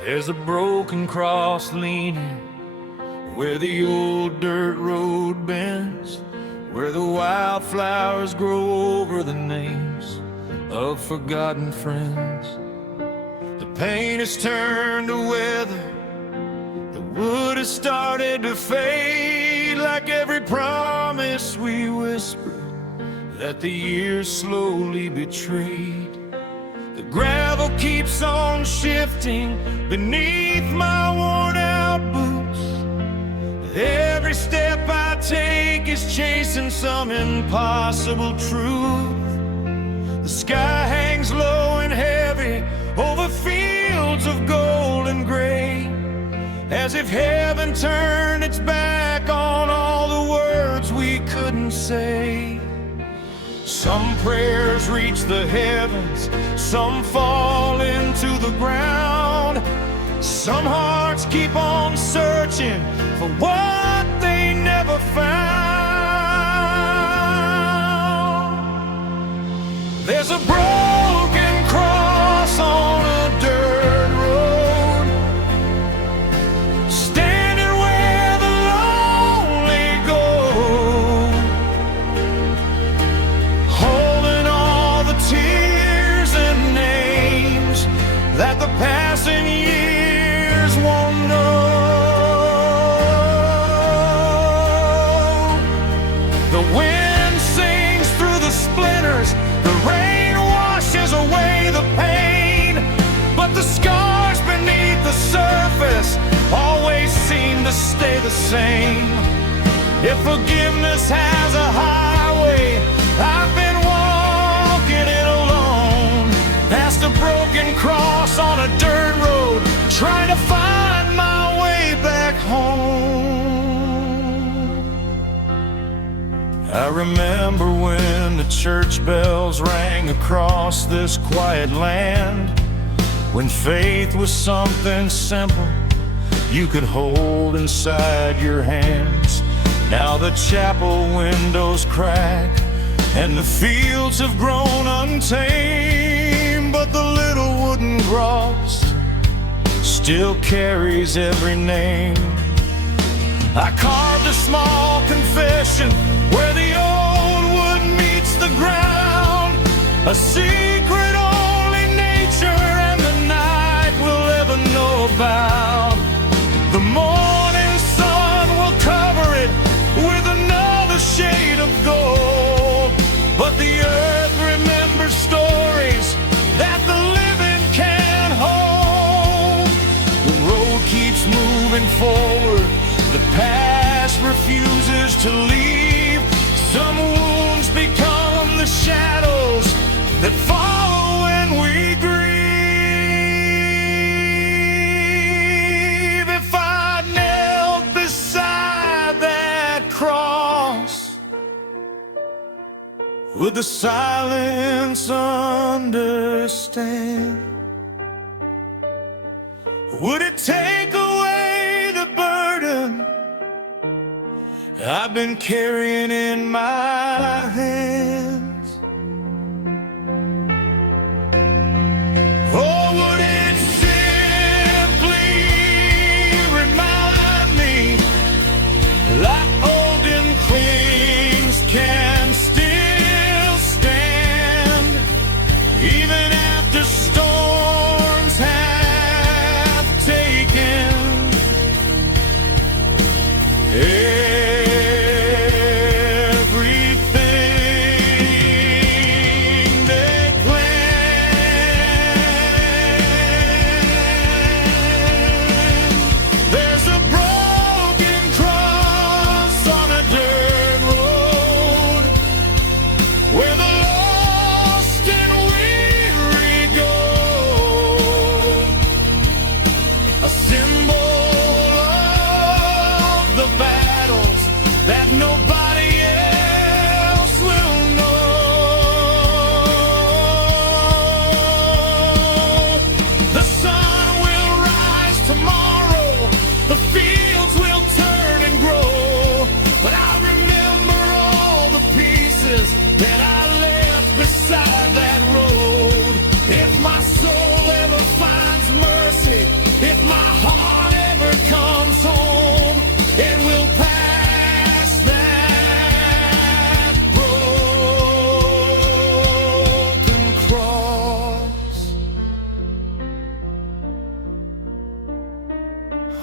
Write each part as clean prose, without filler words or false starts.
There's a broken cross leaning where the old dirt road bends, where the wildflowers grow over the names of forgotten friends. The paint has turned to weather, the wood has started to fade, like every promise we whispered that the years slowly betrayed. The gravel keeps on shifting beneath my worn-out boots. Every step I take is chasing some impossible truth. The sky hangs low and heavy over fields of gold and gray, as if heaven turned its back on all the words we couldn't say. Some prayers reach the heavens, some fall into the ground. Some hearts keep on searching for what they never found. There's a broken cross on a dirt road, standing where the lonely go, holding all the tears and names that the passing years won't know. The wind sings through the splinters, the rain washes away the pain, but the scars beneath the surface always seem to stay the same. If forgiveness has a highway, I've been walking it alone, past a broken cross on a dirt road, trying to find my way back home. I remember when the church bells rang across this quiet land, when faith was something simple you could hold inside your hands. Now the chapel windows crack and the fields have grown untamed, but the little wooden cross still carries every name. I carved a small confession where the old wood meets the ground, a secret only nature and the night will ever know about. The morning sun will cover it with another shade of gold, but the earth remembers stories that the living can't hold. The road keeps moving forward, the past refuses to leave. Some wounds become the shadows that follow when we grieve. If I knelt beside that cross, would the silence understand? Would it take away the burden I've been carrying in my hands? Or would it simply remind me, like olden queens can still stand, even after storms have taken everything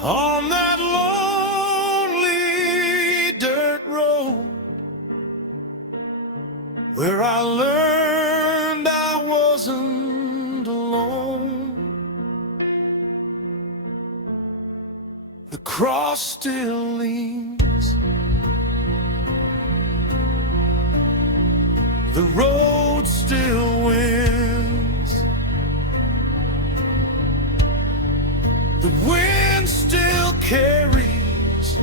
On that lonely dirt road where I learned I wasn't alone, the cross still leans, the road still wins, the wind still carries,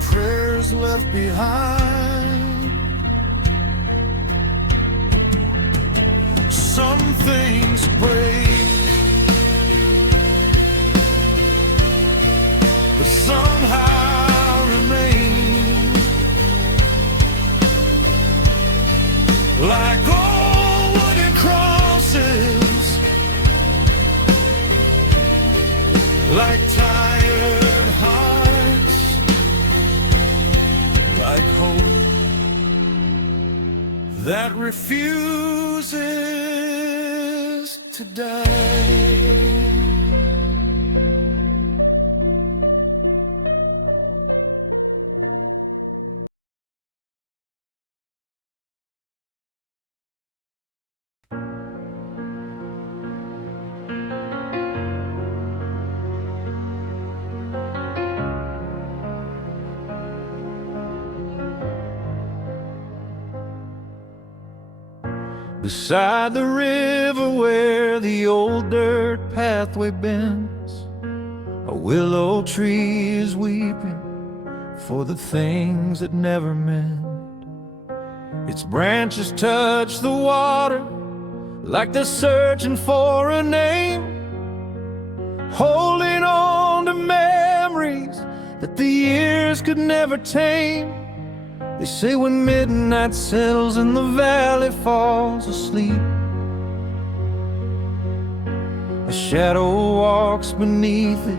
prayers left behind. Some things break, but somehow remain, like old wooden crosses, like tired hearts, like hope that refuses to die. Beside the river where the old dirt pathway bends, a willow tree is weeping for the things that never mend. Its branches touch the water like they're searching for a name, holding on to memories that the years could never tame. They say when midnight settles and the valley falls asleep, a shadow walks beneath it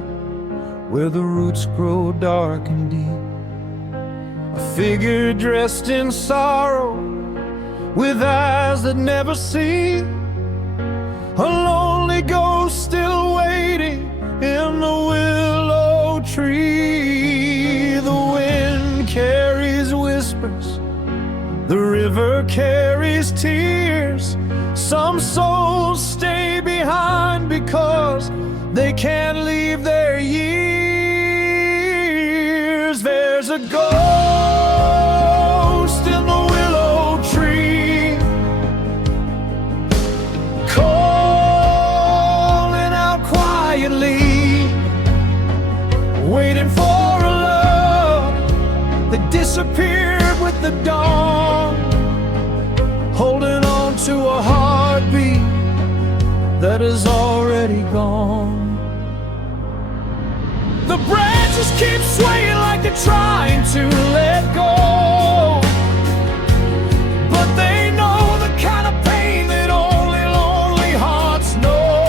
where the roots grow dark and deep. A figure dressed in sorrow with eyes that never see, a lonely ghost still waiting in the willow tree. The wind carries whispers, the river carries tears. Some souls stay behind because they can't leave their years. There's a ghost in the willow tree, calling out quietly, waiting for a love that disappeared with the dawn, holding on to a heartbeat that is already gone. The branches keep swaying like they're trying to let go, but they know the kind of pain that only lonely hearts know.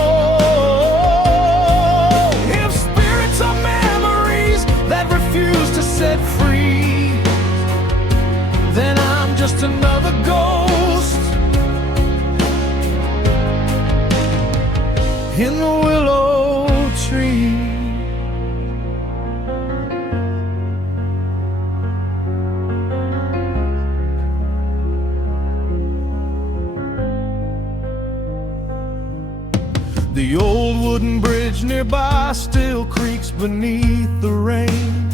If spirits are memories that refuse to set free, then I'm just another ghost in the willow tree. The old wooden bridge nearby still creaks beneath the rain,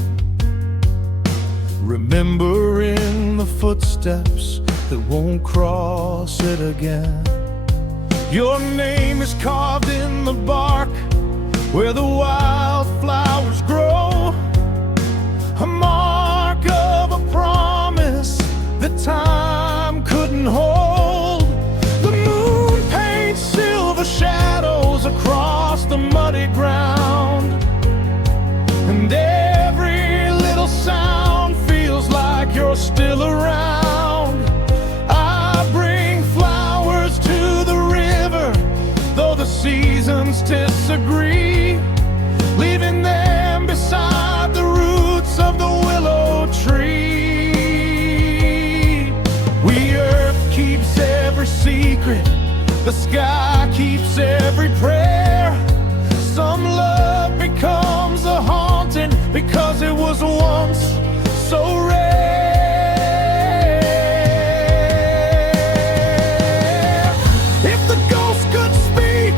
remembering the footsteps that won't cross it again. Your name is carved in the bark where the wildflowers grow, a mark of a promise that time couldn't hold. The moon paints silver shadows across the muddy ground, and every little sound feels like you're still around. I bring flowers to the river, though the seasons disagree, leaving them beside the roots of the willow tree. We earth keeps every secret The sky keeps every prayer. Some love becomes a haunting because it was once so rare. If the ghost could speak,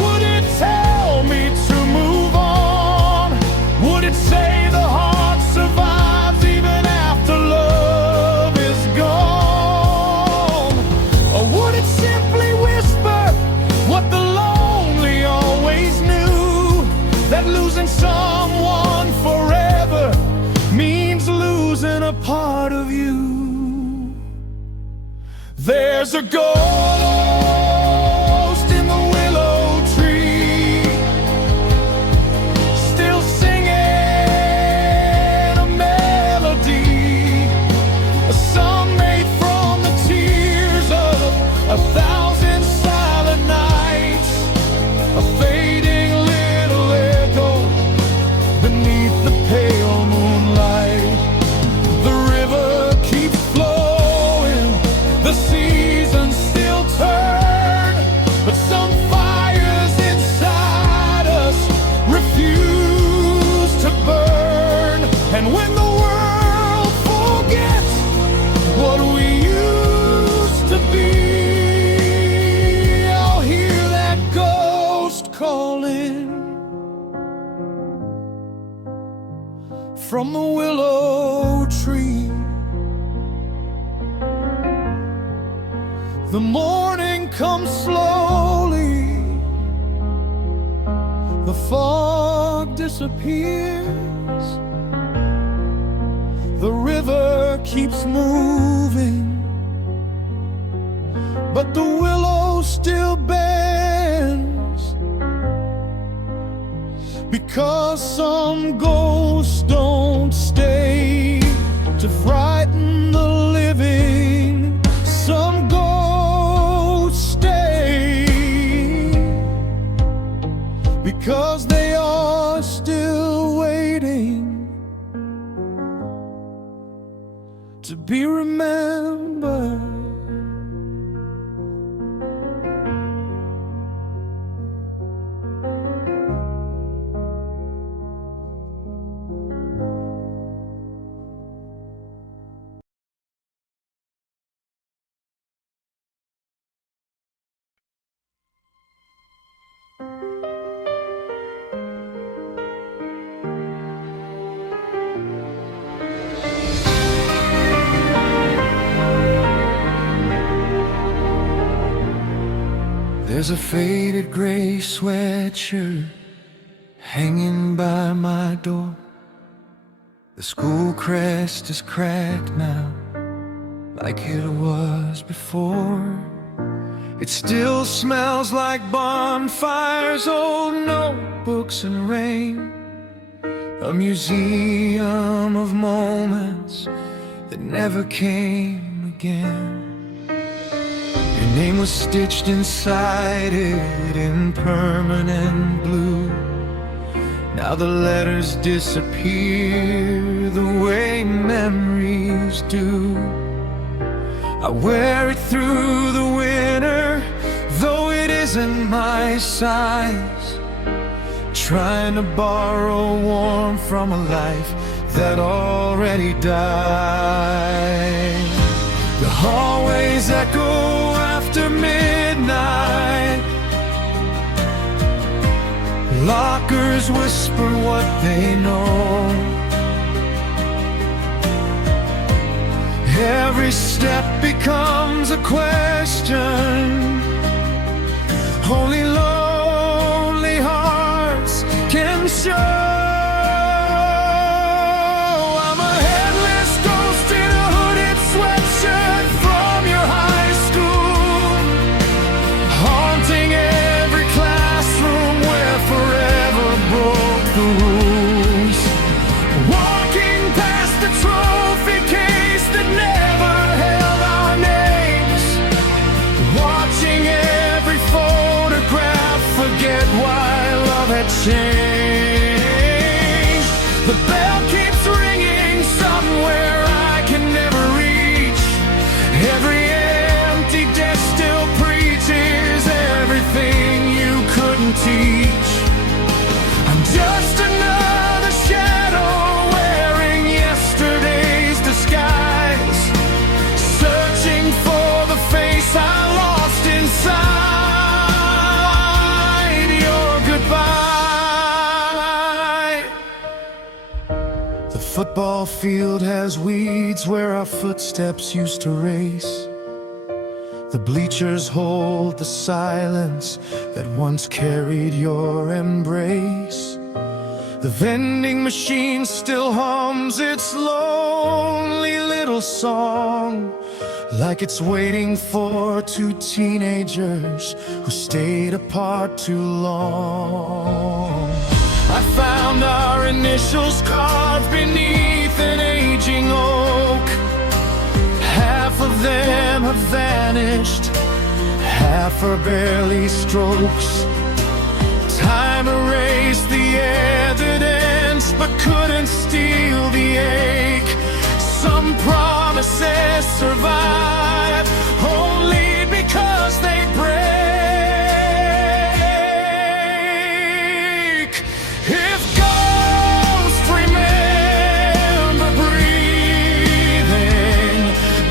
would it tell me to move on? Would it say the heart survives even after love is gone? Or would it simply whisper what the lonely always knew, that losing someone forever means losing a part of you? There's a ghost in the willow tree, still singing a melody, a song made from the tears of 1,000 silent nights, a fading little echo beneath the pale moonlight. The river keeps flowing, the seasons still turn, but some fires inside us refuse to burn. And when the world forgets what we used to be, I'll hear that ghost calling from the willow tree. The morning comes slowly, the fog disappears, the river keeps moving, but the willow still bends, because some ghosts don't stay to frighten the living. Some ghosts stay because they are still waiting to be remembered. There's a faded gray sweatshirt hanging by my door. The school crest is cracked now, like it was before. It still smells like bonfires, old notebooks and rain. A museum of moments that never came again. Your name was stitched inside it in permanent blue. Now the letters disappear the way memories do. I wear it through the winter, though it isn't my size, trying to borrow warmth from a life that already died. The hallways echo after midnight, lockers whisper what they know. Every step becomes a question only lonely hearts can show. I'm a headless ghost in a hooded sweatshirt from your high school, haunting every classroom where forever broke the rules. Walking past the trophy case that never held our names, watching every photograph forget why love had changed. The bell keeps ringing somewhere I can never reach. Every empty desk still preaches football field has weeds where our footsteps used to race. The bleachers hold the silence that once carried your embrace. The vending machine still hums its lonely little song, like it's waiting for two teenagers who stayed apart too long. I found our initials carved beneath an aging oak. Half of them have vanished, half are barely strokes. Time erased the evidence, but couldn't steal the ache. Some promises survive only because they break. If ghosts remember breathing,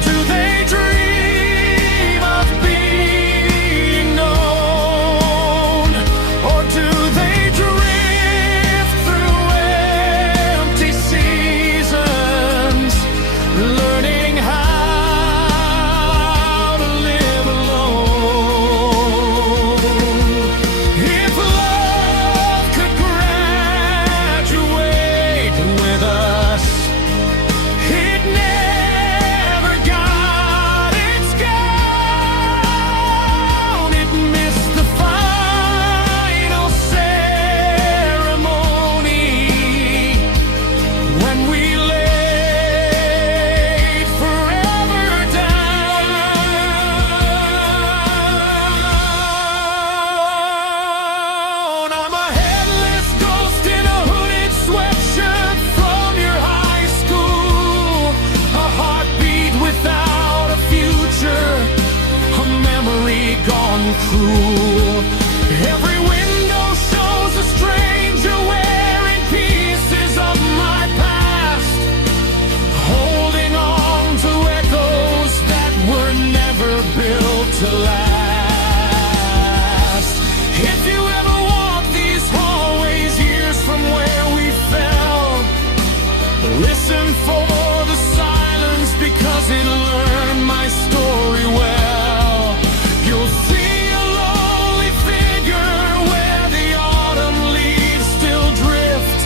do they dream of being known? Or do they drift through empty seasons, learning how to live alone? If love could graduate with us, it never got its gown. It missed the final ceremony when we laid forever down. I'm a headless ghost in a hooded sweatshirt from your high school, a heartbeat without a future, a memory gone cruel. Every window shows a stranger wearing pieces of my past, holding on to echoes that were never built to last. If you ever walk these hallways years from where we fell, listen for the silence because it learned my story well. You'll see a lonely figure where the autumn leaves still drift,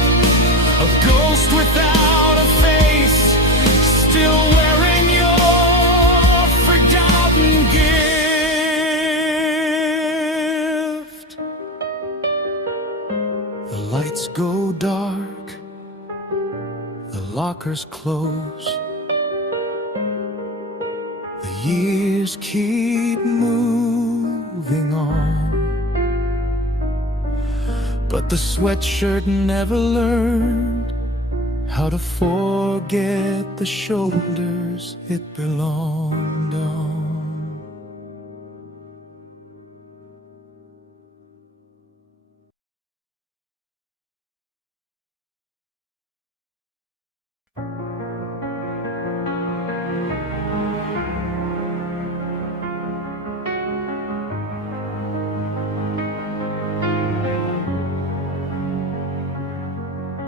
a ghost without a face, still wearing your forgotten gift. The lights go dark, the lockers close, the years keep moving on, but the sweatshirt never learned how to forget the shoulders it belonged on.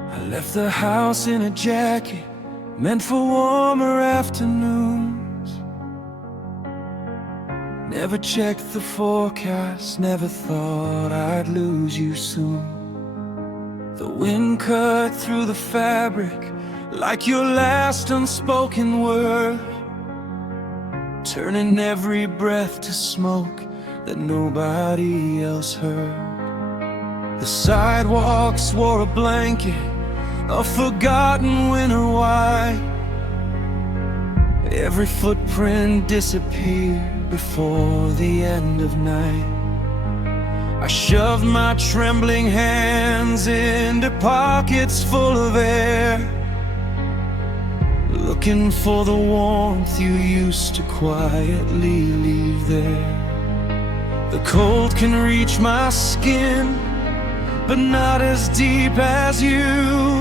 I left the house in a jacket meant for warmer afternoons. Never checked the forecast, never thought I'd lose you soon. The wind cut through the fabric like your last unspoken word, turning every breath to smoke that nobody else heard. The sidewalks wore a blanket of forgotten winter white. Every footprint disappeared before the end of night. I shoved my trembling hands into pockets full of air, looking for the warmth you used to quietly leave there. The cold can reach my skin, but not as deep as you.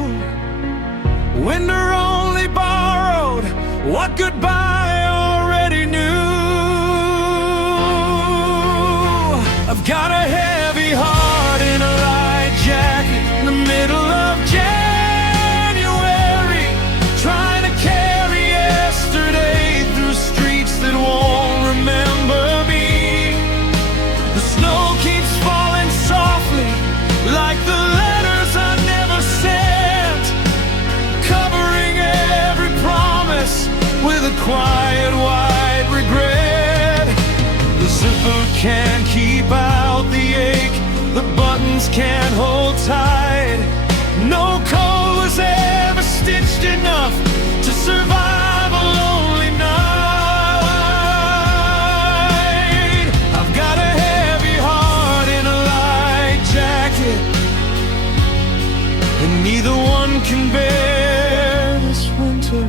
Winter only borrowed what goodbye already knew. I've got a heavy heart in a light jacket in the middle of January. can't keep out the ache, the buttons can't hold tight. No code was ever stitched enough to survive a lonely night. I've got a heavy heart in a light jacket, and neither one can bear this winter.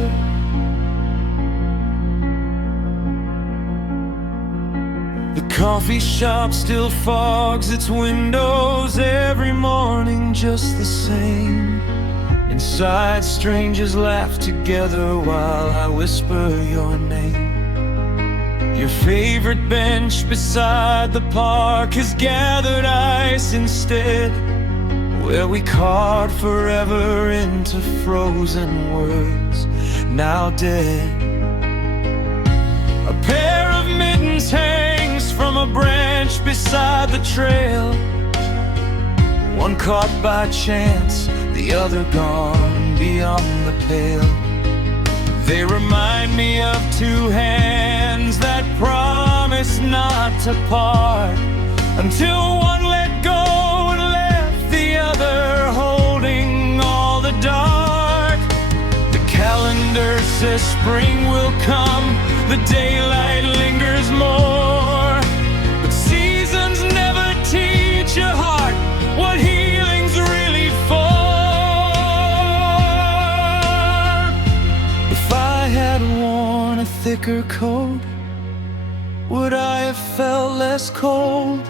The coffee shop still fogs its windows every morning just the same. Inside, strangers laugh together while I whisper your name. Your favorite bench beside the park has gathered ice instead, where we carved forever into frozen words, now dead. A pair of mittens hangs from a branch beside the trail, one caught by chance, the other gone beyond the pale. They remind me of two hands that promised not to part, until one let go and left the other holding all the dark. The calendar says spring will come, the daylight lingers more, but seasons never teach a heart what healing's really for. If I had worn a thicker coat, would I have felt less cold?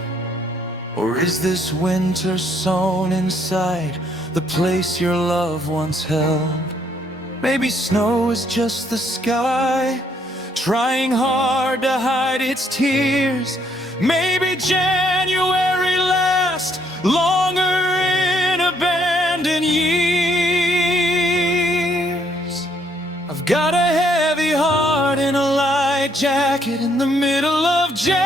Or is this winter sewn inside the place your love once held? Maybe snow is just the sky, trying hard to hide its tears. Maybe January lasts longer in abandoned years. I've got a heavy heart in a light jacket in the middle of January,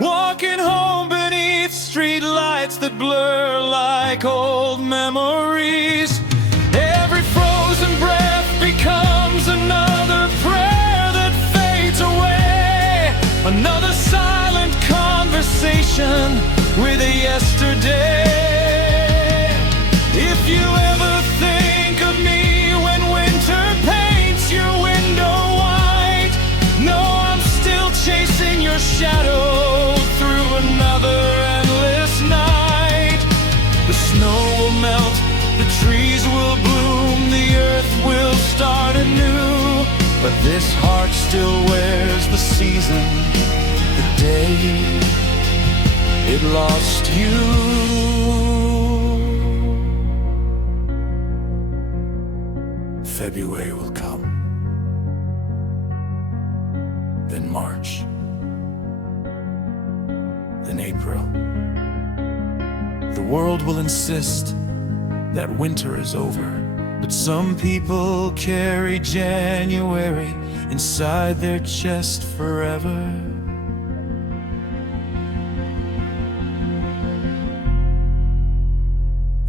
walking home beneath street lights that blur like old memories. Every frozen breath becomes another prayer that fades away, another silent conversation with a yesterday. If you ever think of me when winter paints your window white, know I'm still chasing your shadow through another endless night. The snow will melt, the trees will bloom, the earth will start anew, but this heart still wears the season, the day it lost you. February will come, then March, then April. The world will insist that winter is over, but some people carry January inside their chest forever.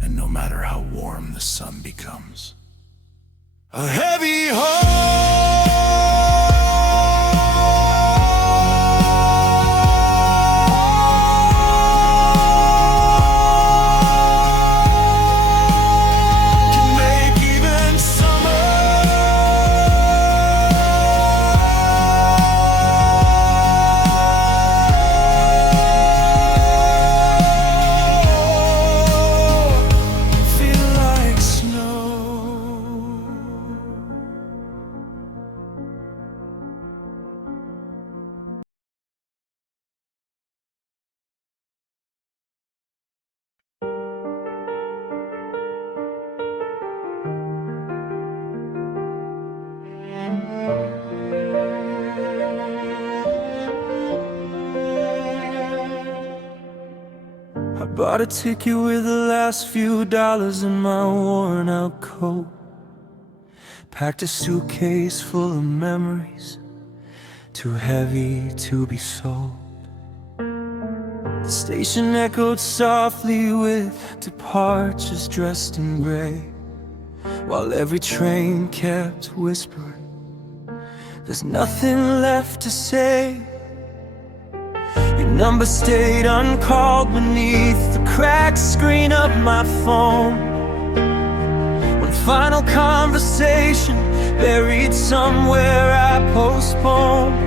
And no matter how warm the sun becomes, a heavy heart bought a ticket with the last few dollars in my worn out coat, packed a suitcase full of memories, too heavy to be sold. The station echoed softly with departures dressed in gray, while every train kept whispering, there's nothing left to say. Your number stayed uncalled beneath the cracked screen of my phone. One final conversation buried somewhere I postponed.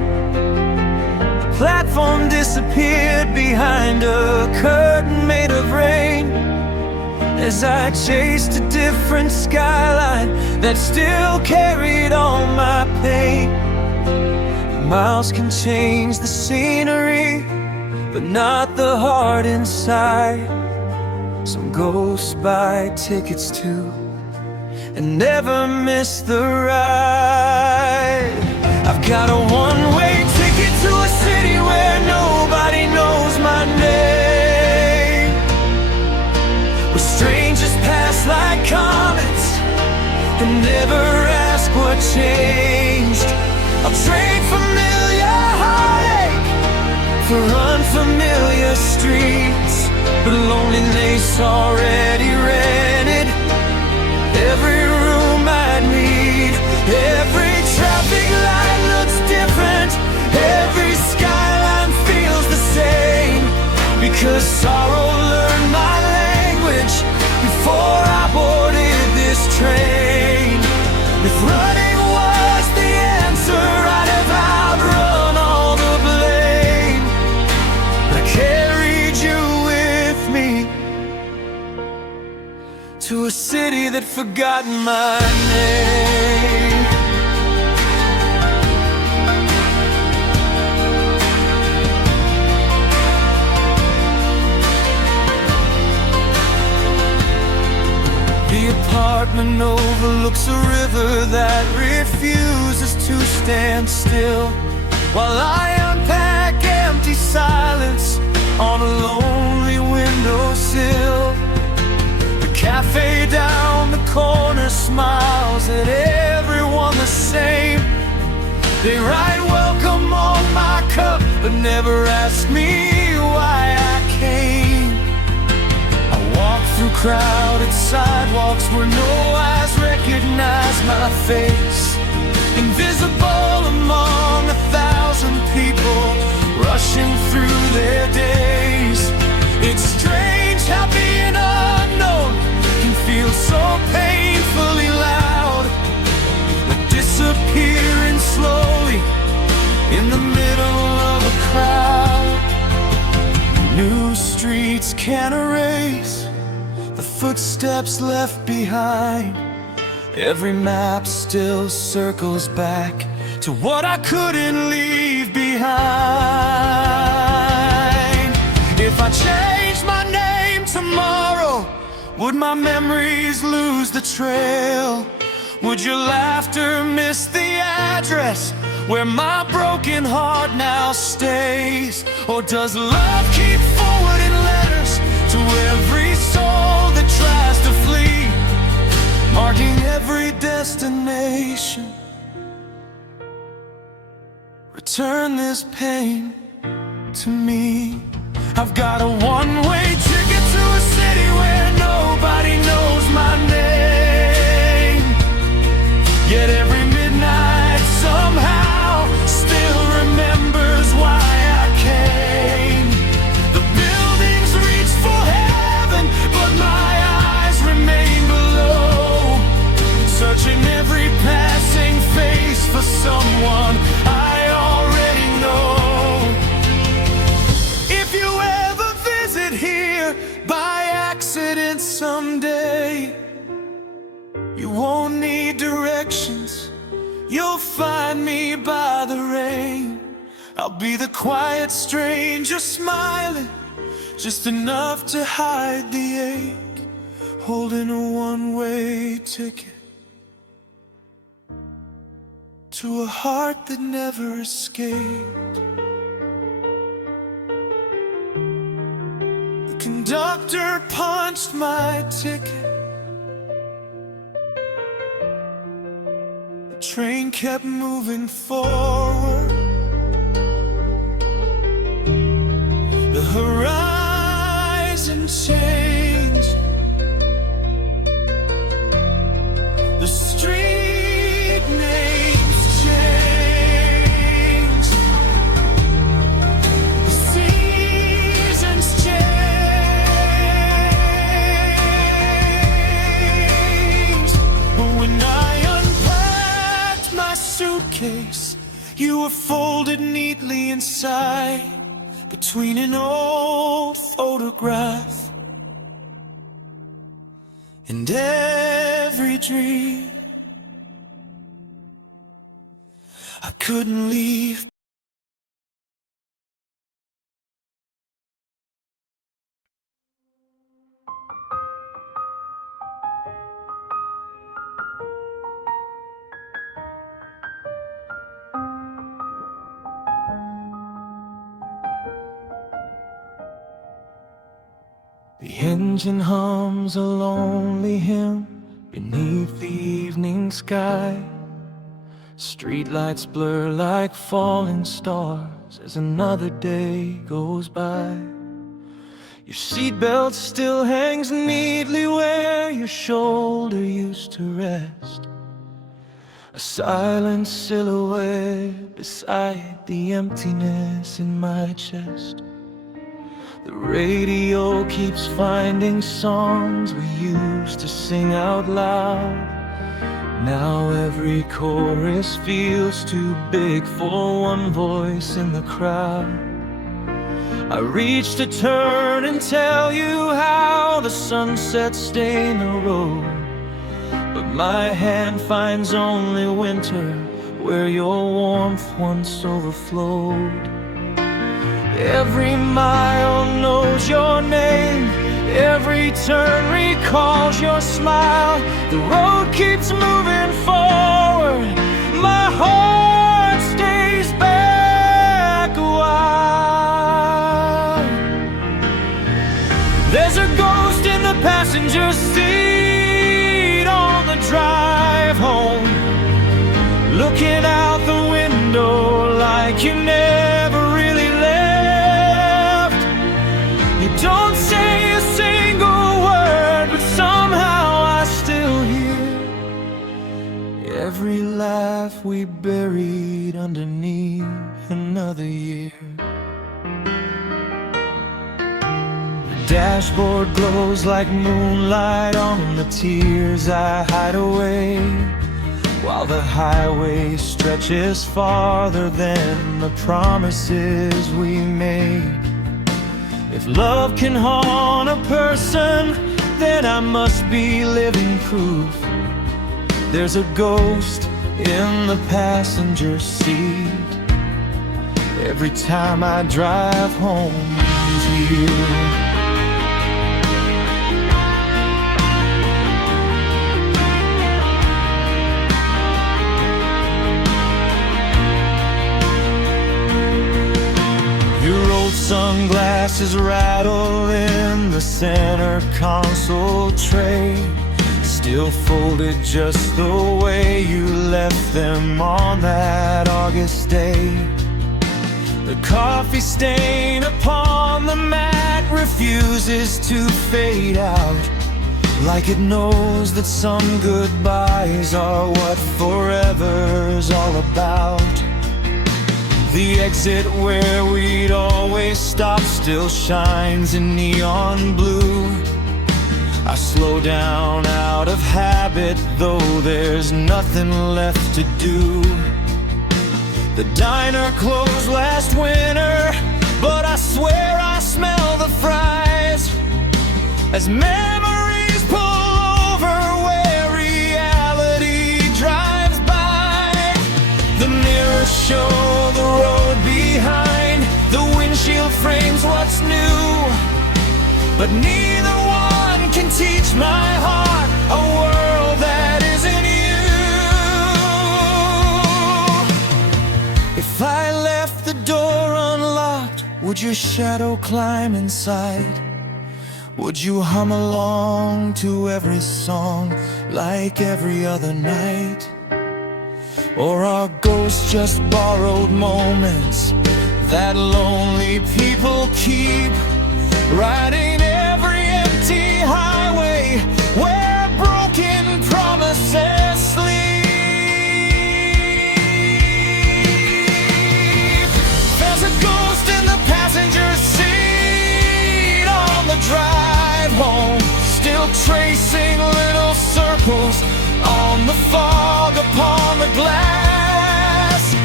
The platform disappeared behind a curtain made of rain, as I chased a different skyline that still carried all my pain. Miles can change the scenery, but not the heart inside. Some ghosts buy tickets too and never miss the ride. I've got a one-way ticket to a city where nobody knows my name, where strangers pass like comets and never ask what changed. I'll trade familiar heartache for unfamiliar streets, but loneliness already rented every room I'd need. Every traffic light looks different, every skyline feels the same, because sorrow learned my language before I boarded this train. If running was the answer, I'd have outrun all the blame. I carried you with me to a city that forgot my name. The apartment overlooks a river that refuses to stand still, while I unpack empty silence on a lonely windowsill. The cafe down the corner smiles at everyone the same. They write welcome on my cup, but never ask me why I came. I walk through crowded sidewalks where no eyes recognize my face, invisible among 1,000 people rushing through their days. It's strange how being unknown can feel so painfully loud, like disappearing slowly in the middle of a crowd. New streets can't erase the footsteps left behind. Every map still circles back to what I couldn't leave behind. If I changed my name tomorrow, would my memories lose the trail? Would your laughter miss the address where my broken heart now stays? Or does love keep forwarding letters to every soul that tries to flee, marking every destination? Return this pain to me. I've got a one-way ticket to a city where nobody knows my name, yet every midnight somehow still remembers why I came. The buildings reach for heaven, but my eyes remain below, searching every passing face for someone I already know. If you ever visit here by accident someday, you won't need directions, you'll find me by the rain. I'll be the quiet stranger smiling, just enough to hide the ache, holding a one-way ticket to a heart that never escaped. The conductor punched my ticket. The train kept moving forward. The horizon changed. The street names changed. The sea inside, between an old photograph and every dream. I couldn't leave. The engine hums a lonely hymn beneath the evening sky. Streetlights blur like falling stars as another day goes by. Your seatbelt still hangs neatly where your shoulder used to rest, a silent silhouette beside the emptiness in my chest. The radio keeps finding songs we used to sing out loud. Now every chorus feels too big for one voice in the crowd. I reach to turn and tell you how the sunset stained the road, but my hand finds only winter where your warmth once overflowed. Every mile knows your name, every turn recalls your smile. The road keeps moving forward, my heart stays back a while. There's a ghost in the passenger seat on the drive home, looking out the window like you never really left. You don't say a single word, but somehow I still hear every laugh we buried underneath another year. The dashboard glows like moonlight on the tears I hide away, while the highway stretches farther than the promises we made. If love can haunt a person, then I must be living proof. There's a ghost in the passenger seat every time I drive home to you. Sunglasses rattle in the center console tray, still folded just the way you left them on that August day. The coffee stain upon the mat refuses to fade out, like it knows that some goodbyes are what forever's all about. The exit where we'd always stop still shines in neon blue. I slow down out of habit, though there's nothing left to do. The diner closed last winter, but I swear I smell the fries as memories pull over where reality drives by. The mirrors show the road behind, the windshield frames what's new, but neither one can teach my heart a world that isn't you. If I left the door unlocked, would your shadow climb inside? Would you hum along to every song like every other night? Or are ghosts just borrowed moments that lonely people keep, riding every empty highway where broken promises sleep? There's a ghost in the passenger seat on the drive home, still tracing little circles on the fog upon the glass.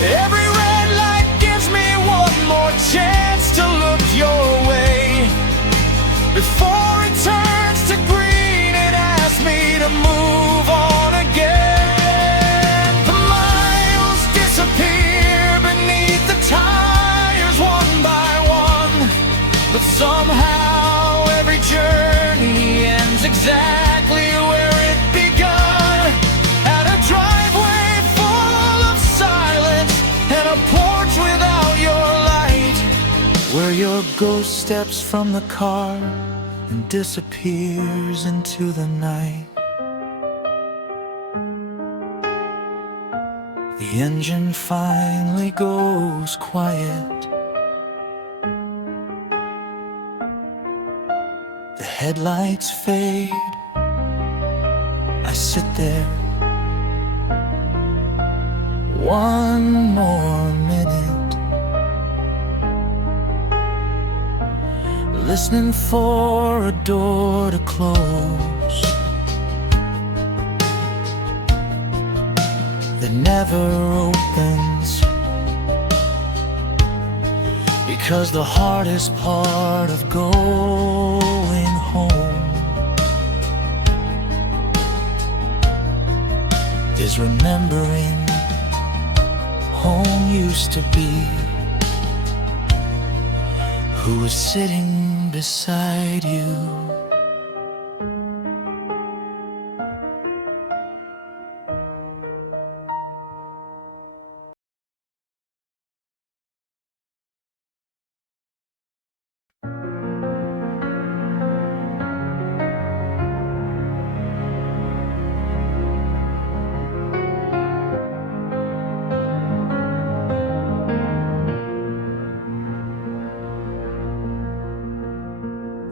Every red light gives your ghost steps from the car and disappears into the night. The engine finally goes quiet. The headlights fade. I sit there. One more minute, listening for a door to close that never opens, because the hardest part of going home is remembering home used to be, who was sitting beside you.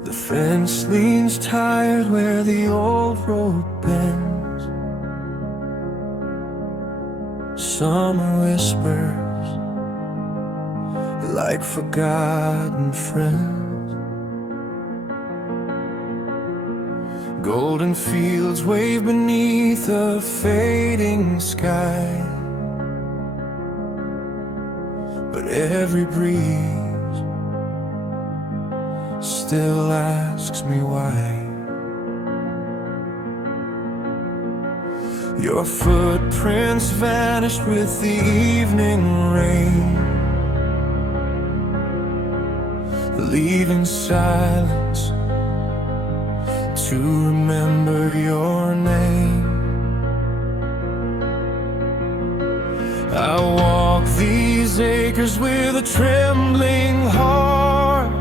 The fence leans tired where the old road bends. Summer whispers like forgotten friends. Golden fields wave beneath a fading sky, but every breeze still asks me why. Your footprints vanished with the evening rain, leaving silence to remember your name. I walk these acres with a trembling heart,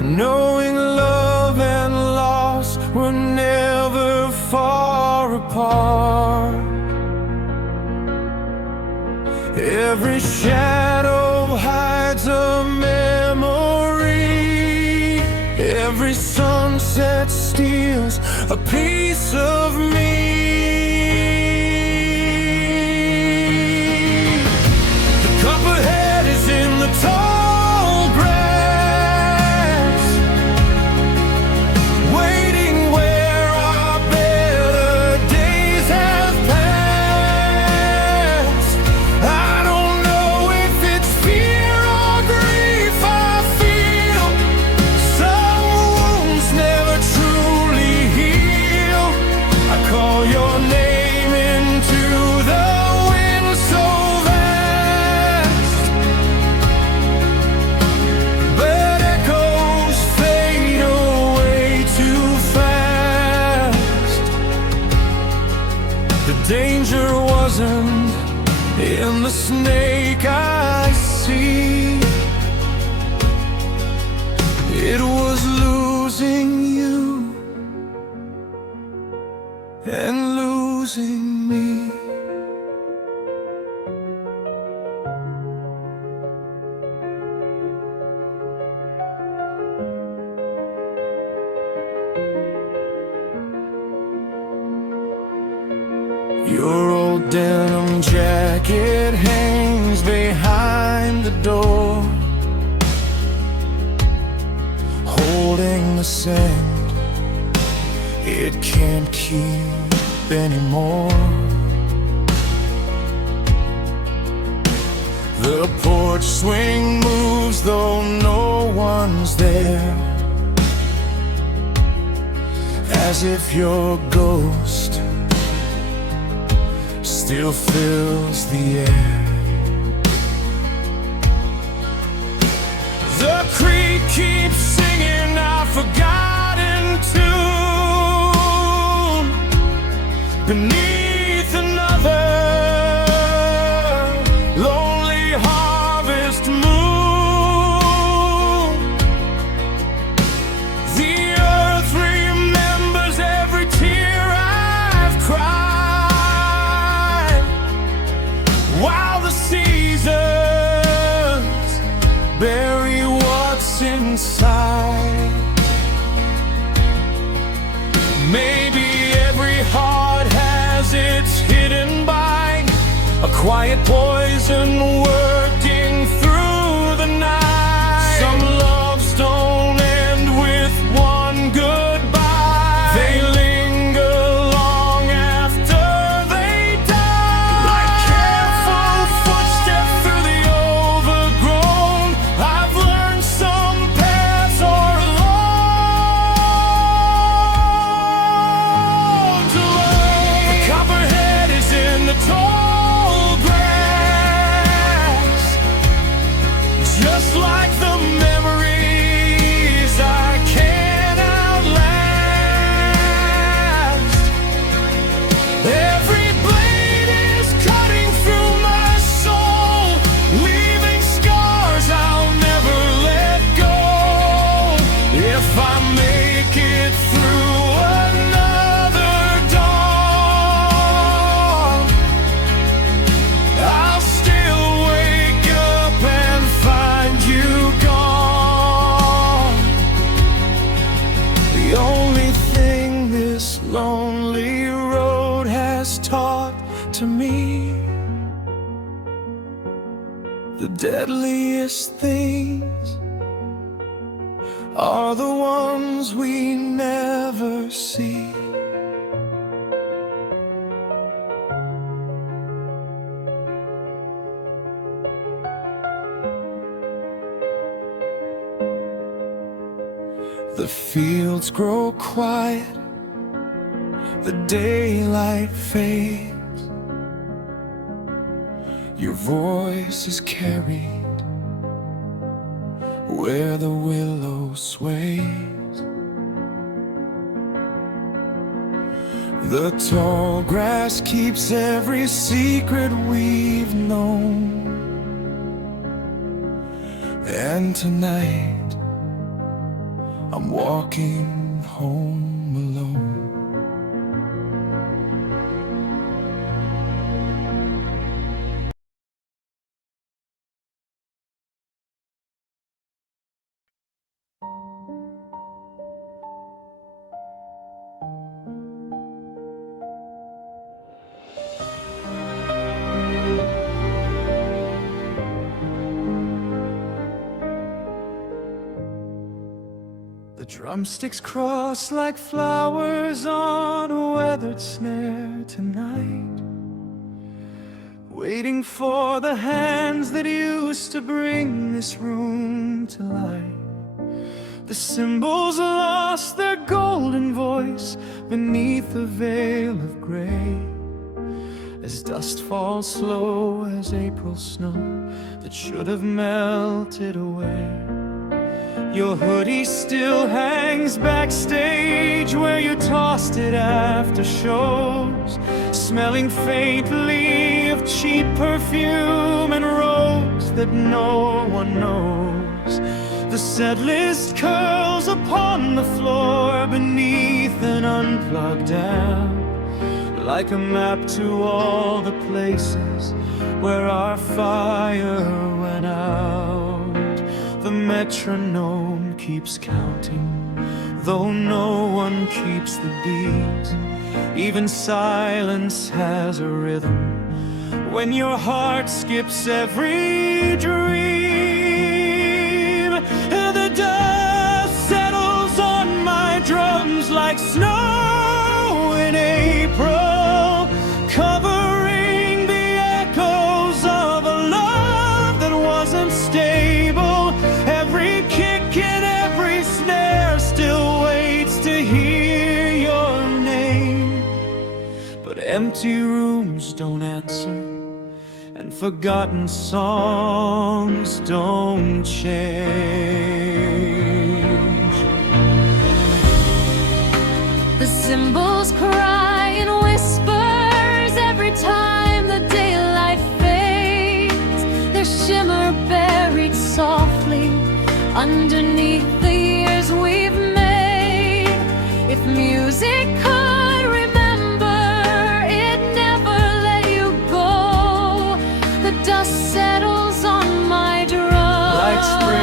knowing love and loss were never far apart. Every shadow hides a memory. Every sunset steals a piece of me. The cup ahead is in the tall grass, waiting where our better days have passed. I don't know if it's fear or grief I feel. Some wounds never truly heal. I call your name into the wind so vast, but echoes fade away too fast. The danger wasn't in the snake I see, it was losing you and losing me. Your old denim jacket hangs behind the door, holding the sand it can't keep anymore. The porch swing moves though no one's there, as if your ghost still fills the air. The creek keeps singing a forgotten tune beneath another lonely harvest moon. bury what's inside. Maybe every heart has its hidden bite, a quiet poison working through the night. Some loves don't end with one goodbye. They linger long after they die. Like careful footsteps through the overgrown, I've learned some paths are alone to learn. The copperhead is in the tall grass, just like the memories I can't outlast. Every blade is cutting through my soul, leaving scars I'll never let go. If I make it through another dawn, I'll still wake up and find you gone. The only thing this lonely road has taught to me, the deadliest things are the ones we never see. The fields grow quiet, the daylight fades, your voice is carried where the willow sways. The tall grass keeps every secret we've known, and tonight I'm walking home alone. The drumsticks cross like flowers on a weathered snare tonight, waiting for the hands that used to bring this room to life. The cymbals lost their golden voice beneath a veil of gray, as dust falls slow as April snow that should have melted away. Your hoodie still hangs backstage where you tossed it after shows, smelling faintly of cheap perfume and rose that no one knows. The set list curls upon the floor beneath an unplugged amp, like a map to all the places where our fire went out. The metronome keeps counting, though no one keeps the beat. Even silence has a rhythm when your heart skips every dream. And the dust settles on my drums like snow in April, covering the echoes of a love that wasn't stable. Every kick and every snare still waits to hear your name. But empty rooms don't answer, and forgotten songs don't change. The cymbals cry in whispers every time the daylight fades, their shimmer buried softly underneath the years we've made. If music could remember, it never let you go. The dust settles on my drum like spring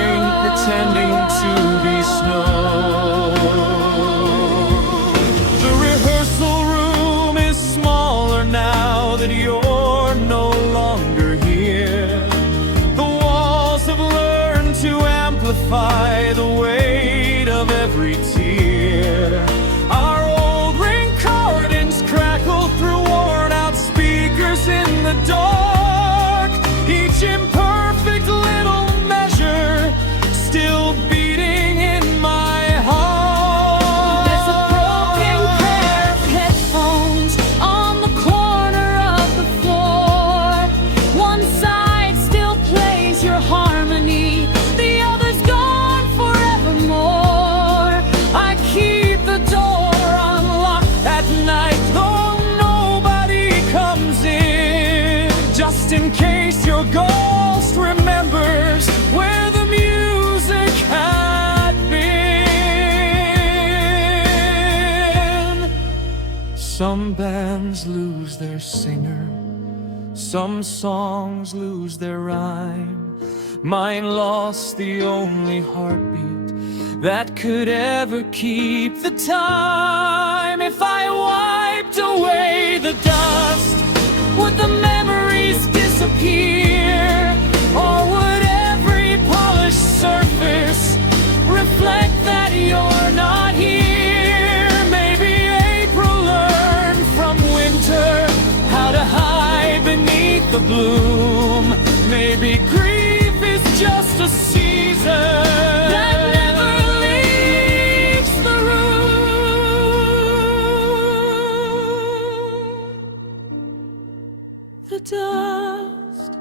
pretending to be snow. The rehearsal room is smaller now that you're no longer here. The walls have learned to amplify the weight of every tear. Our old ring curtains crackle through worn-out speakers in the dark. Each imperfect little measure still beating in my heart. There's a broken pair of headphones on the corner of the floor. One side still plays your harmony, the other's gone forevermore. I keep the door unlocked at night, though nobody comes in, just in case your ghost remembers where the music had been. Some bands lose their singer, some songs lose their rhyme. Mine lost the only heartbeat that could ever keep the time. If I wiped away the dust, would the memories disappear? Or would every polished surface reflect that you're not here? Maybe April learned from winter how to hide beneath the bloom. Maybe grief is just a season that never leaves the room. The dust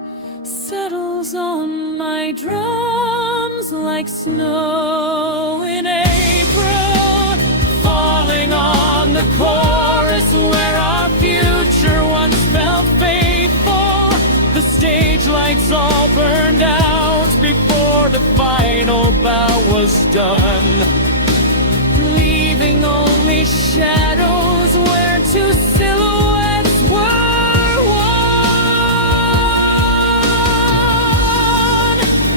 settles on my drums like snow in April, falling on the chorus where our future once felt faithful. The stage lights all burned out before the final bow was done, leaving only shadows where two silhouettes were one.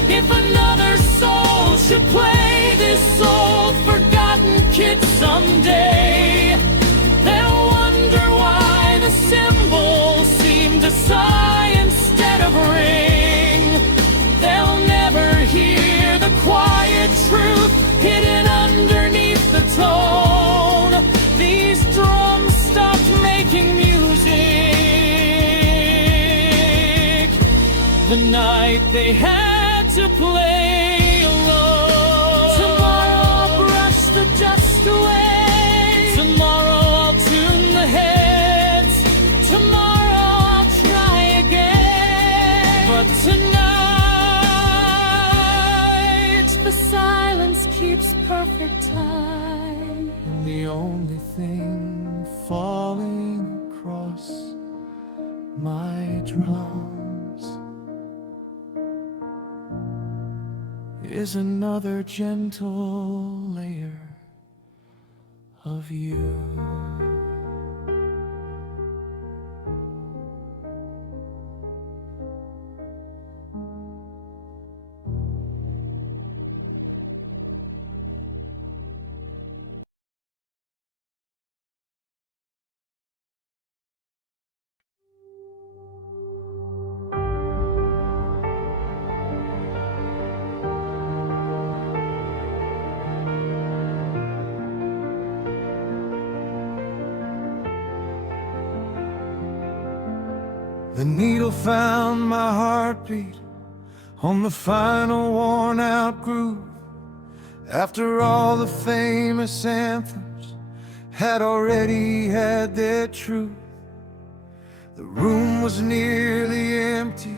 If another soul should play this old forgotten kid someday, they'll wonder why the cymbals seem to sigh instead of ring. They'll never hear the quiet truth hidden underneath the tone. These drums stopped making music the night they had to play alone. Tomorrow I'll brush the dust away. Tomorrow I'll tune the heads. Tomorrow I'll try again. But tonight the silence keeps perfect time. And the only thing falling across my drums is another gentle layer of you. The needle found my heartbeat on the final worn-out groove. After all the famous anthems had already had their truth, the room was nearly empty.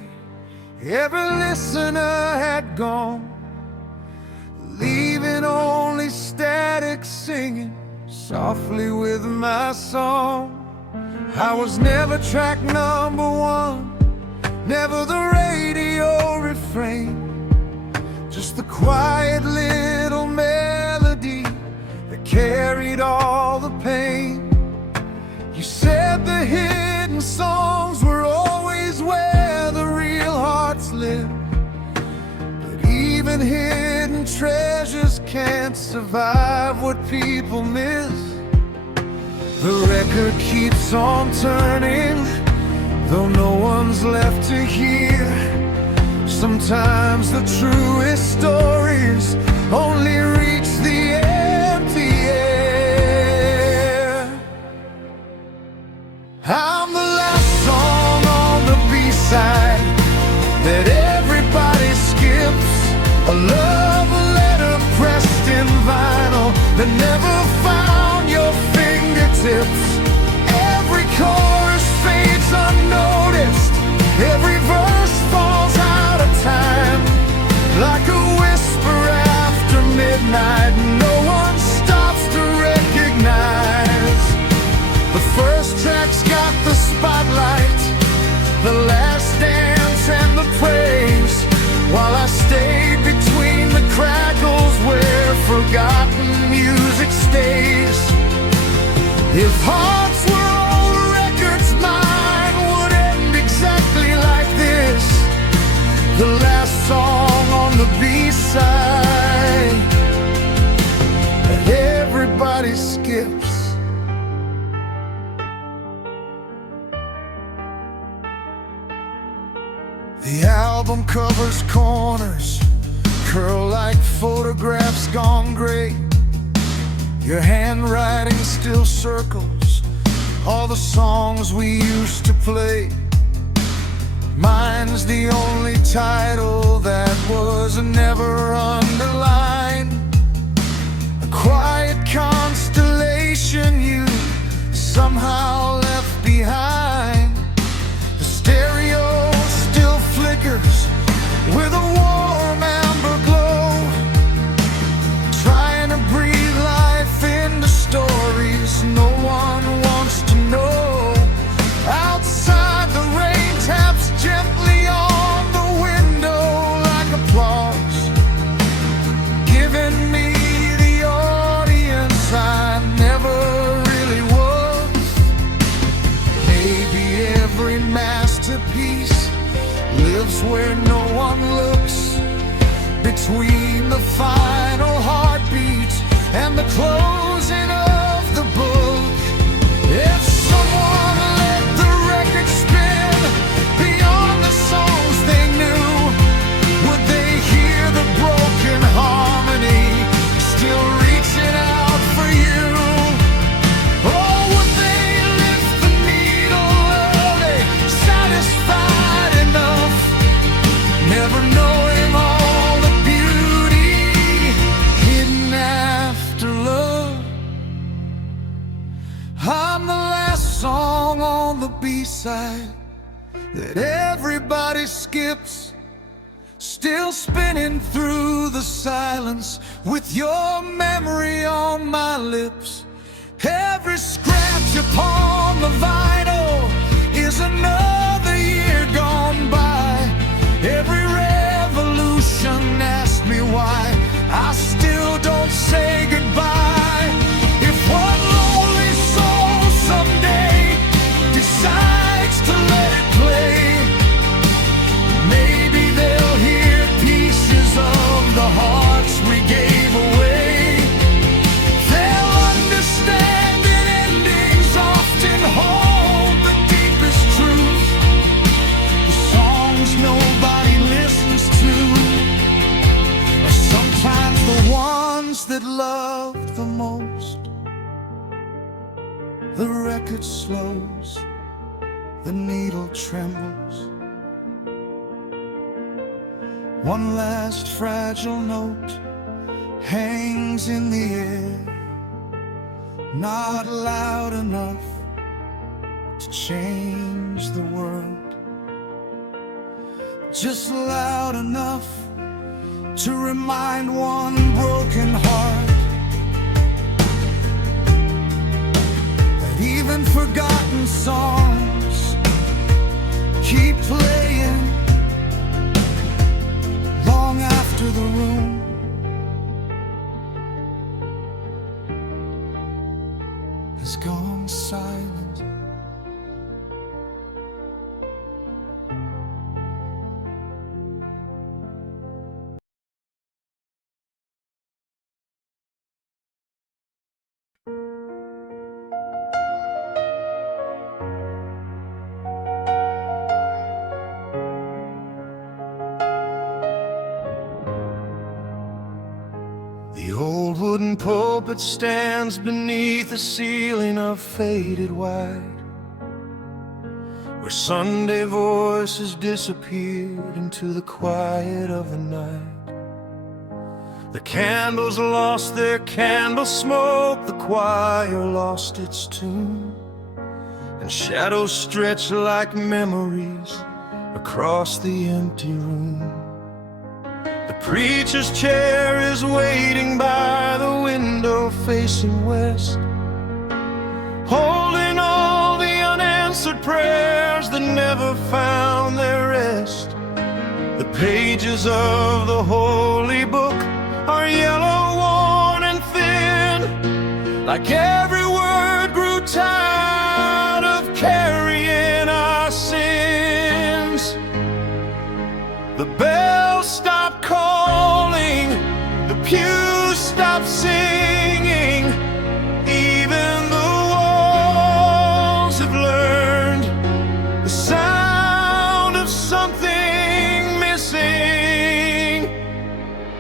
Every listener had gone, leaving only static singing softly with my song. I was never track number one, never the radio refrain, just the quiet little melody that carried all the pain. You said the hidden songs were always where the real hearts live, but even hidden can't survive what people miss. The record keeps on turning, though no one's left to hear. Sometimes the truest stories only reach the empty air. I'm the last song on the B-side that everybody skips, a love letter pressed in vinyl that never found your fingertips. Every chorus fades unnoticed, every verse falls out of time, like a whisper after midnight. No one stops to recognize. The first track's got the spotlight, the last dance and the praise, while I stayed between the crackles where forgotten music stays. If hearts were old records, mine would end exactly like this, the last song on the B-side that everybody skips. The album covers corners, curl like photographs gone gray. Your handwriting still circles all the songs we used to play. Mine's the only title that was never underlined, a quiet constellation you somehow left behind. The stereo still flickers with a warm amber glow, trying to breathe life into stories no one wants to know. Outside, the rain taps gently on the window like applause, giving me the audience I never really was. Maybe every masterpiece lives where no one looks, between the final heartbeat and the closing of the book. If someone let the record spin beyond the songs they knew, would they hear the broken harmony still reaching out for you? Or would they lift the needle early, satisfied enough, never knowing all the beauty hidden after love? I'm the last song on the B-side that everybody skips, still spinning through the silence with your memory on my lips. Every scratch upon the vinyl is another year gone by. Every revolution asks me why I still don't say goodbye. If one lonely soul someday decides to let it play, maybe they'll hear pieces of the hearts we gave away. They'll understand that endings often hold the deepest truth, the songs nobody listens to are sometimes the ones that loved the most. The record slows, the needle trembles, one last fragile note hangs in the air, not loud enough to change the world, just loud enough to remind one broken heart that even forgotten songs keep playing long after the room has gone silent. wooden pulpit stands beneath a ceiling of faded white, where Sunday voices disappeared into the quiet of the night. The candles lost their candle smoke, the choir lost its tune, and shadows stretched like memories across the empty room. The preacher's chair is waiting by the window facing west, holding all the unanswered prayers that never found their rest. The pages of the holy book are yellow, worn, and thin, like every word grew tired of carrying our sins. The bells stopped calling, the pews stopped singing, even the walls have learned the sound of something missing.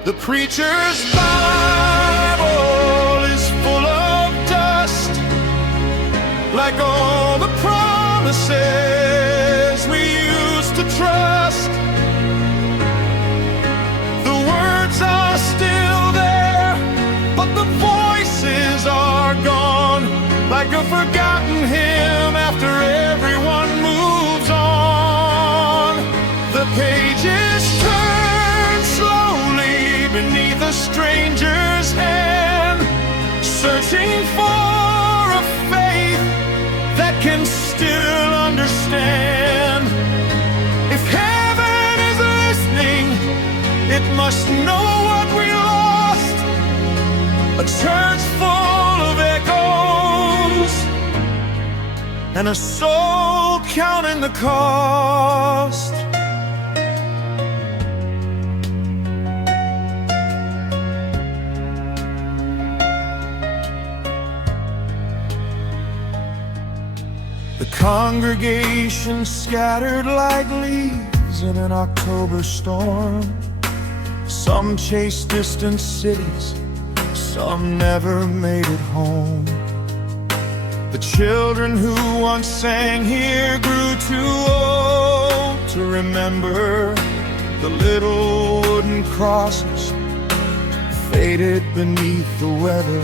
The preacher's Bible is full of dust, like all the promises we used to trust. The words are still there, but the voices are gone, like a forgotten hymn after everyone moves on. The pages turn slowly beneath a stranger's hand, searching for a faith that can still understand. If heaven is listening, it must know what we lost, a church full of echoes, and a soul counting the cost. The congregation scattered like leaves in an October storm. Some chased distant cities, some never made it home. The children who once sang here grew too old to remember. The little wooden crosses faded beneath the weather.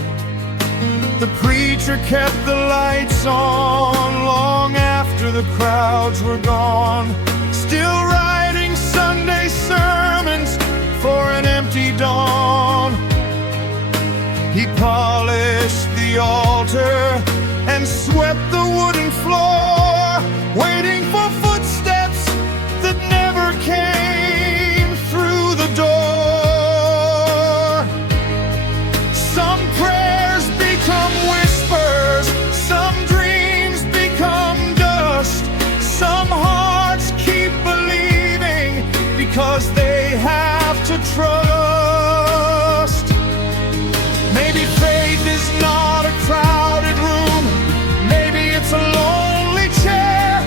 The preacher kept the lights on long after the crowds were gone, still writing Sunday sermons for an empty dawn. He polished the altar and swept the wooden floor, waiting for footsteps that never came through the door. Some prayers become whispers, some dreams become dust, some hearts keep believing because they have to trust. Maybe faith is not a crowded room, maybe it's a lonely chair,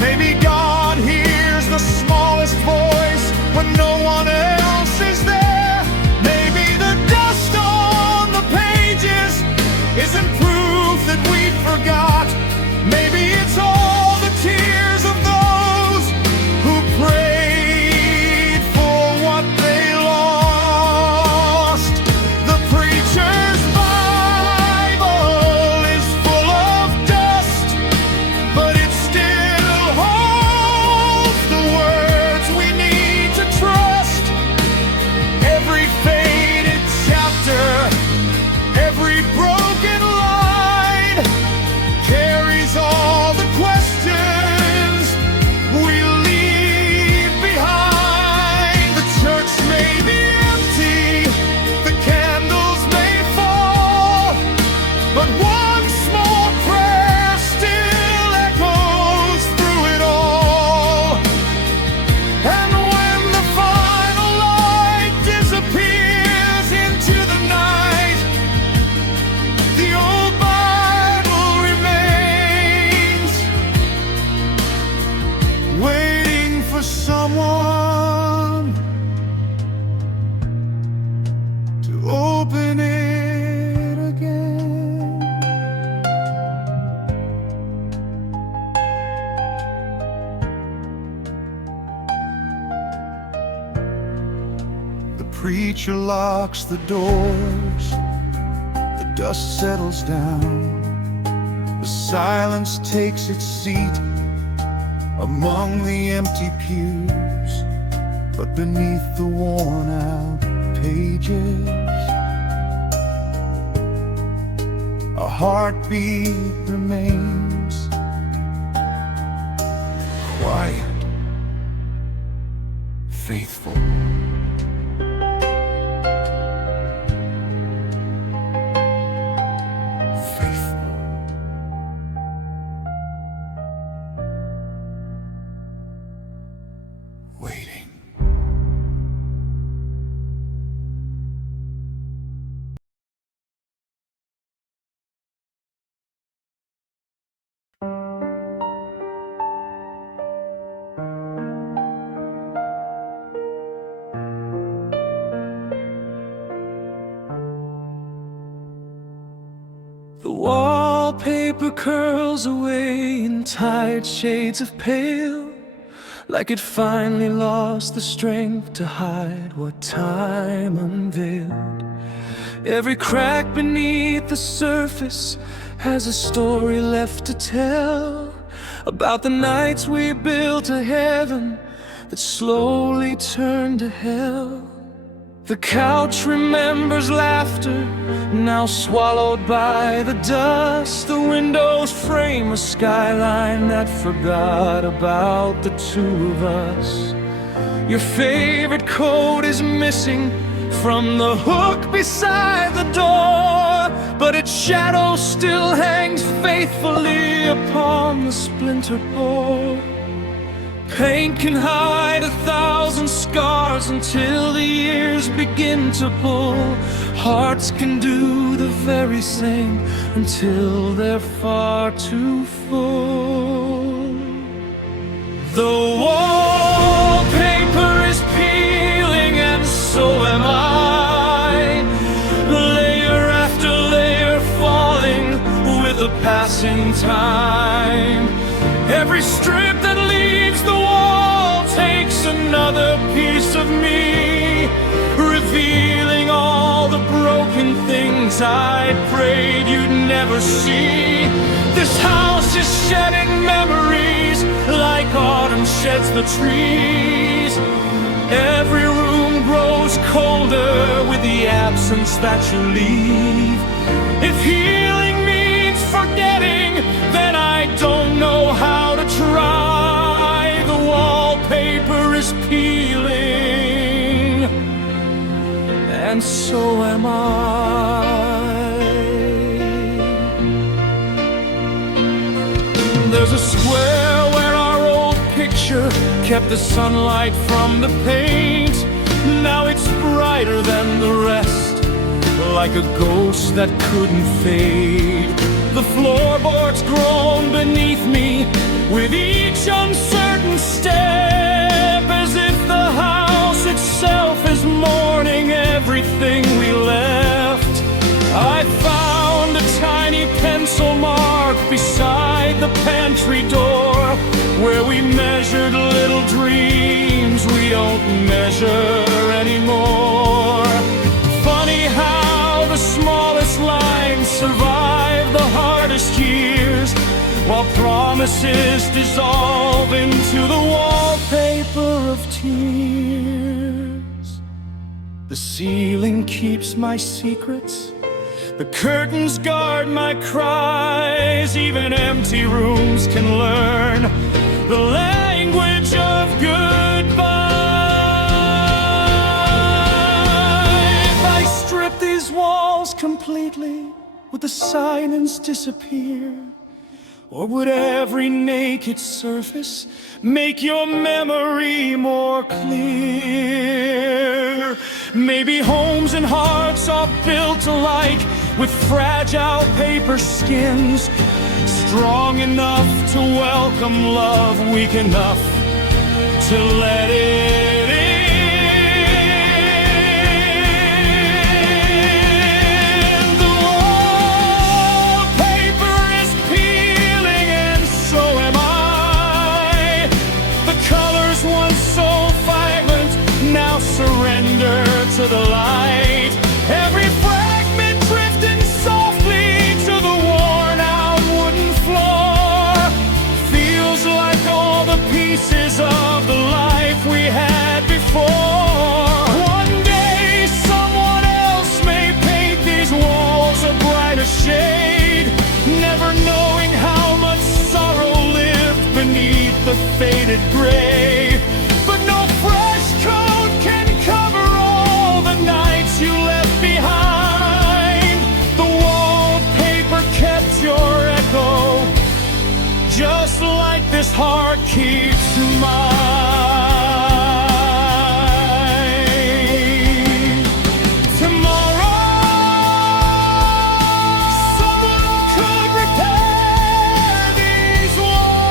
maybe God hears the smallest voice when no one else is there. Maybe the dust on the pages isn't proof that we forgot. Maybe it's all the tears of those who prayed for what they lost. preacher locks the doors, the dust settles down, the silence takes its seat among the empty pews. But beneath the worn-out pages, a heartbeat remains, quiet, faithful. Waiting. The wallpaper curls away in tired shades of pale, like it finally lost the strength to hide what time unveiled. Every crack beneath the surface has a story left to tell, about the nights we built a heaven that slowly turned to hell. The couch remembers laughter, now swallowed by the dust. The windows frame a skyline that forgot about the two of us. Your favorite coat is missing from the hook beside the door, but its shadow still hangs faithfully upon the splintered board. Paint can hide 1,000 scars until the years begin to pull. Hearts can do the very same until they're far too full. The wallpaper is peeling and so am I, layer after layer falling with the passing time. Every strip that leaves the wall takes another piece of me, revealing all the broken things I prayed you'd never see. This house is shedding memories like autumn sheds the trees. Every room grows colder with the absence that you leave. If healing means forgetting, then I don't know how to try. The wallpaper is peeling, and so am I. There's a square where our old picture kept the sunlight from the paint. Now it's brighter than the rest, like a ghost that couldn't fade. The floorboards groan beneath me with each uncertain step, as if the house itself is mourning everything we left. I found a tiny pencil mark beside the pantry door, where we measured little dreams we don't measure anymore. Funny how the smallest lines survive the hardest years, while promises dissolve into the wallpaper of tears. The ceiling keeps my secrets, the curtains guard my cries. Even empty rooms can learn the language of goodbye. If I strip these walls completely, would the silence disappear? Or would every naked surface make your memory more clear? Maybe homes and hearts are built alike, with fragile paper skins, strong enough to welcome love, weak enough to let it in. The wallpaper is peeling and so am I. The colors once so vibrant now surrender to to the light. Every fragment drifting softly to the worn-out wooden floor. Feels like all the pieces of the life we had before. One day someone else may paint these walls a brighter shade, never knowing how much sorrow lived beneath the faded gray. But no fresh coat can cover all the nights you left behind. The wallpaper kept your echo, just like this heart keeps mine. Tomorrow, someone could repair these walls,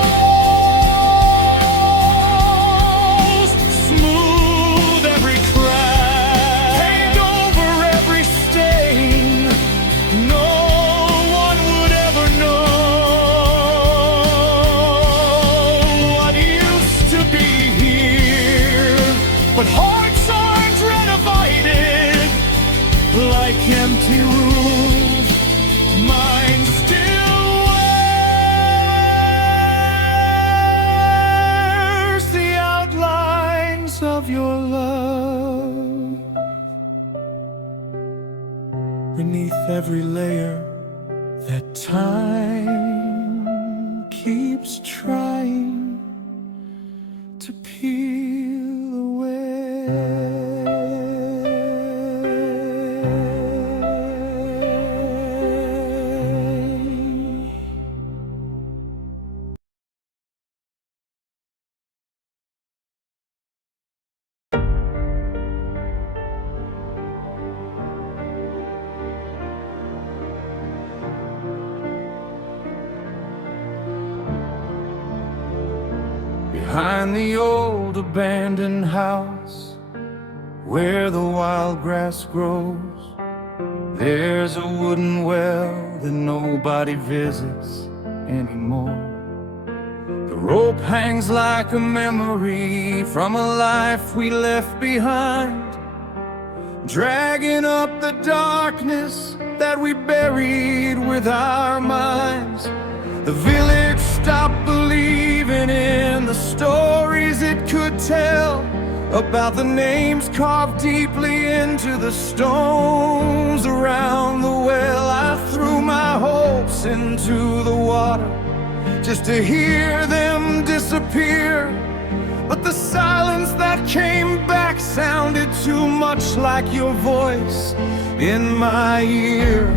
smooth every crack, paint over every stain. No one would ever know what used to be here. But hearts aren't renovated like empty rooms. Mine still wears the outlines of your love. Beneath every layer that time keeps trying to peel away. Behind the old abandoned house where the wild grass grows, there's a wooden well that nobody visits anymore. The rope hangs like a memory from a life we left behind, dragging up the darkness that we buried with our minds. The village stopped believing in the stories it could tell about the names carved deeply into the stones around the well. I threw my hopes into the water just to hear them disappear, but the silence that came back sounded too much like your voice in my ear.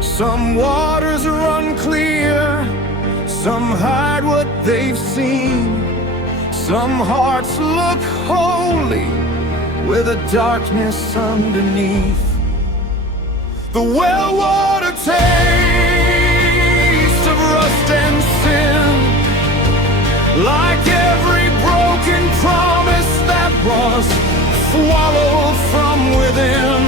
Some waters run clear, some hide what they've seen. Some hearts look holy with a darkness underneath. The well water taste of rust and sin, like every broken promise that was swallowed from within.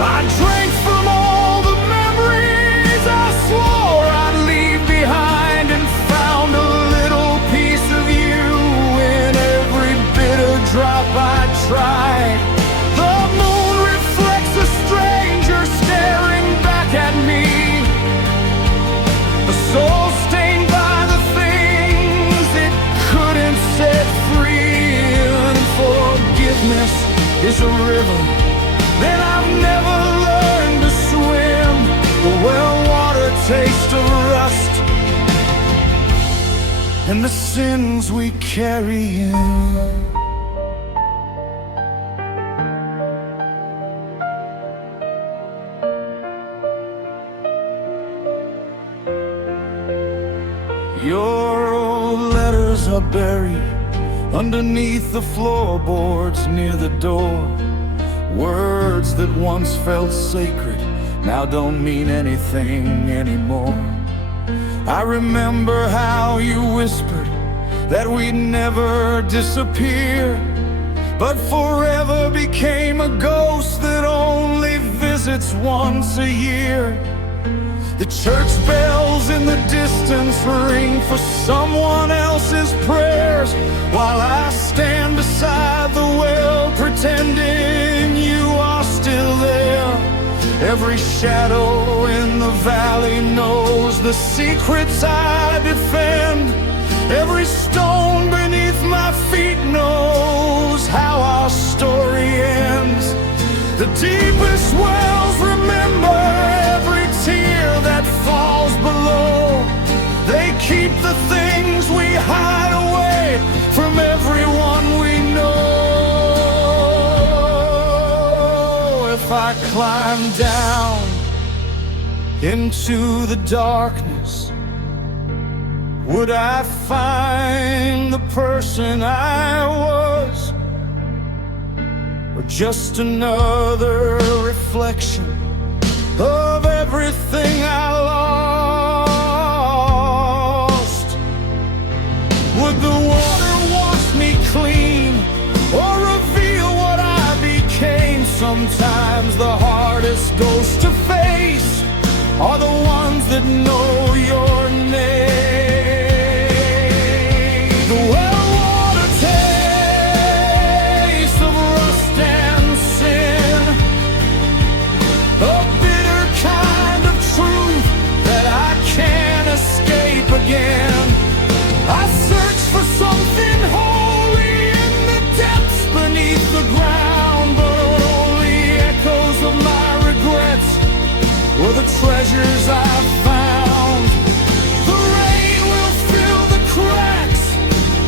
I drank from all the memories I swore I'd leave behind, and found a little piece of you in every bitter drop I tried. The moon reflects a stranger staring back at me, a soul stained by the things it couldn't set free. And forgiveness is a river that I've never learned to swim. The well water taste of rust and the sins we carry in. Your old letters are buried underneath the floorboards near the door. Words that once felt sacred now don't mean anything anymore. I remember how you whispered that we'd never disappear, but forever became a ghost that only visits once a year. The church bells in the distance ring for someone else's prayers, while I stand beside the well pretending you Every shadow in the valley knows the secrets I defend. Every stone beneath my feet knows how our story ends. The deepest wells remember every tear that falls below. They keep the things we hide away from everyone we know. If I climb down into the darkness, would I find the person I was, or just another reflection of everything I lost? Would the water wash me clean, or reveal what I became? Sometimes the hardest ghosts to face are the ones that know your name. The well-water taste of rust and sin, a bitter kind of truth that I can't escape again. I search for something holy in the depths beneath the ground, but only echoes of my regrets were the treasures I found. The rain will fill the cracks,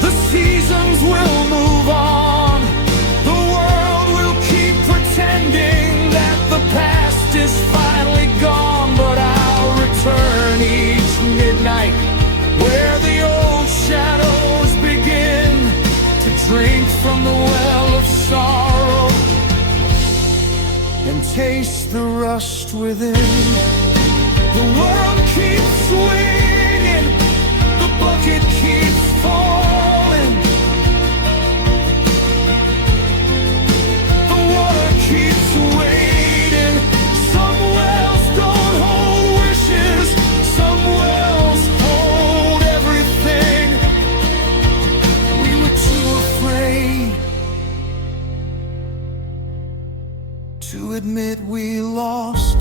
the seasons will move on, the world will keep pretending that the past is finally gone. But I'll return each midnight where the old shadows begin to drink from the well of sorrow and taste the rust within. The world keeps swinging, the bucket keeps falling, the water keeps waiting. Some wells don't hold wishes, some wells hold everything. We were too afraid to admit we lost.